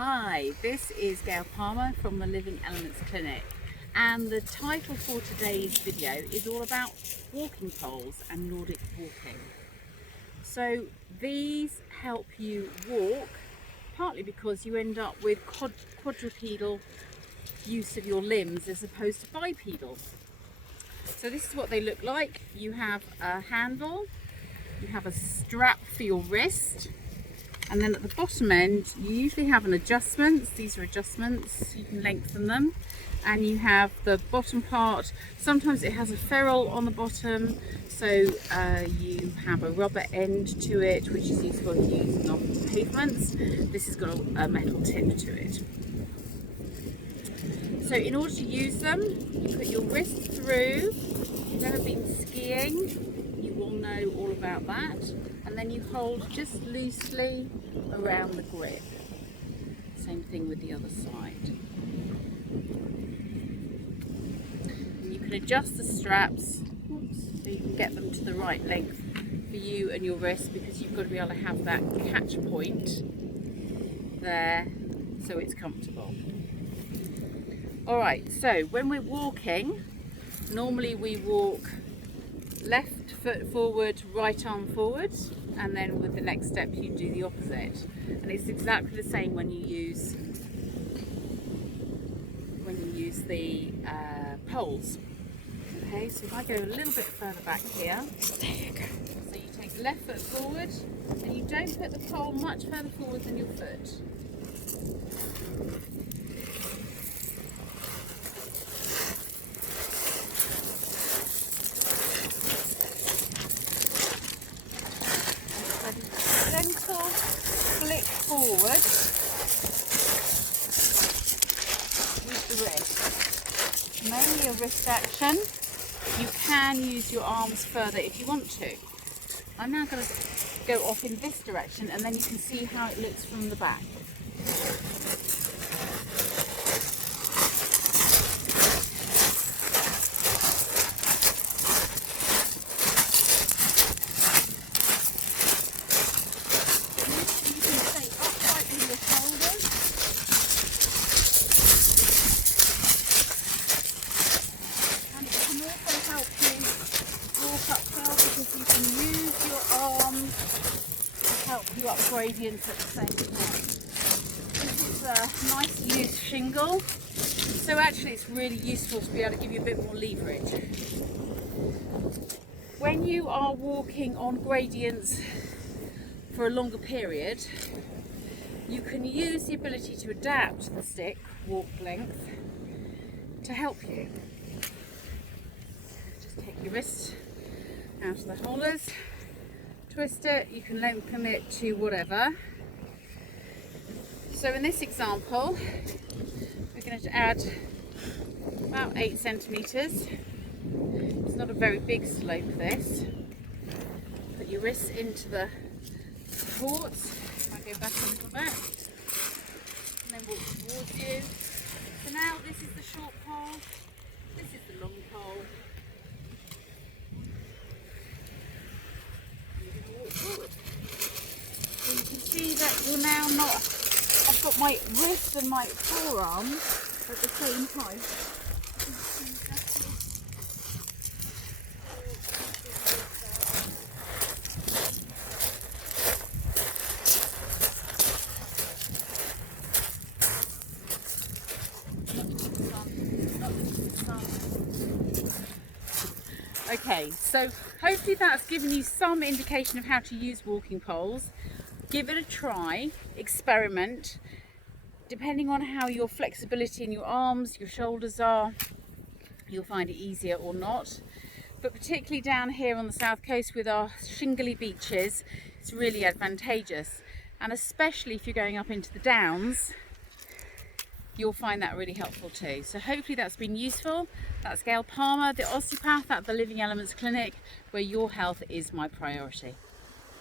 Hi, this is Gayle Palmer from the Living Elements Clinic, and the title for today's video is all about walking poles and Nordic walking. So these help you walk partly because you end up with quadrupedal use of your limbs as opposed to bipedal. So this is what they look like. You have a handle, you have a strap for your wrist, and then at the bottom end you usually have an adjustment. These are adjustments, you can lengthen them, and you have the bottom part. Sometimes it has a ferrule on the bottom, so you have a rubber end to it, which is useful if you're using on pavements. This has got a metal tip to it. So in order to use them, you put your wrist through. If you've ever been skiing, you will know all about that. And then you hold just loosely around the grip. Same thing with the other side. And you can adjust the straps so you can get them to the right length for you and your wrist, because you've got to be able to have that catch point there so it's comfortable. Alright, so when we're walking, normally we walk left foot forward, right arm forward, and then with the next step you do the opposite. And it's exactly the same when you use the poles. Okay, so if I go a little bit further back here, there you go. So you take the left foot forward, and you don't put the pole much further forward than your foot. Gentle flick forward with the wrist. Mainly a wrist action. You can use your arms further if you want to. I'm now going to go off in this direction, and then you can see how it looks from the back. Help you up gradients at the same time. This is a nice loose shingle, so actually it's really useful to be able to give you a bit more leverage. When you are walking on gradients for a longer period, you can use the ability to adapt the stick walk length to help you. Just take your wrist out of the holders, twist it, you can lengthen it to whatever. So in this example, we're going to add about 8 centimetres. It's not a very big slope, this. Put your wrists into the supports. I'll go back a little bit, and then walk towards you. So now this is the short pole, this is the long pole. Forward. So you can see that you're now not, I've got my wrist and my forearm at the same height. Okay, so hopefully that's given you some indication of how to use walking poles. Give it a try, experiment. Depending on how your flexibility in your arms, your shoulders are, you'll find it easier or not. But particularly down here on the south coast with our shingly beaches, it's really advantageous. And especially if you're going up into the downs, you'll find that really helpful too. So hopefully that's been useful. That's Gayle Palmer, the Osteopath at the Living Elements Clinic, where your health is my priority.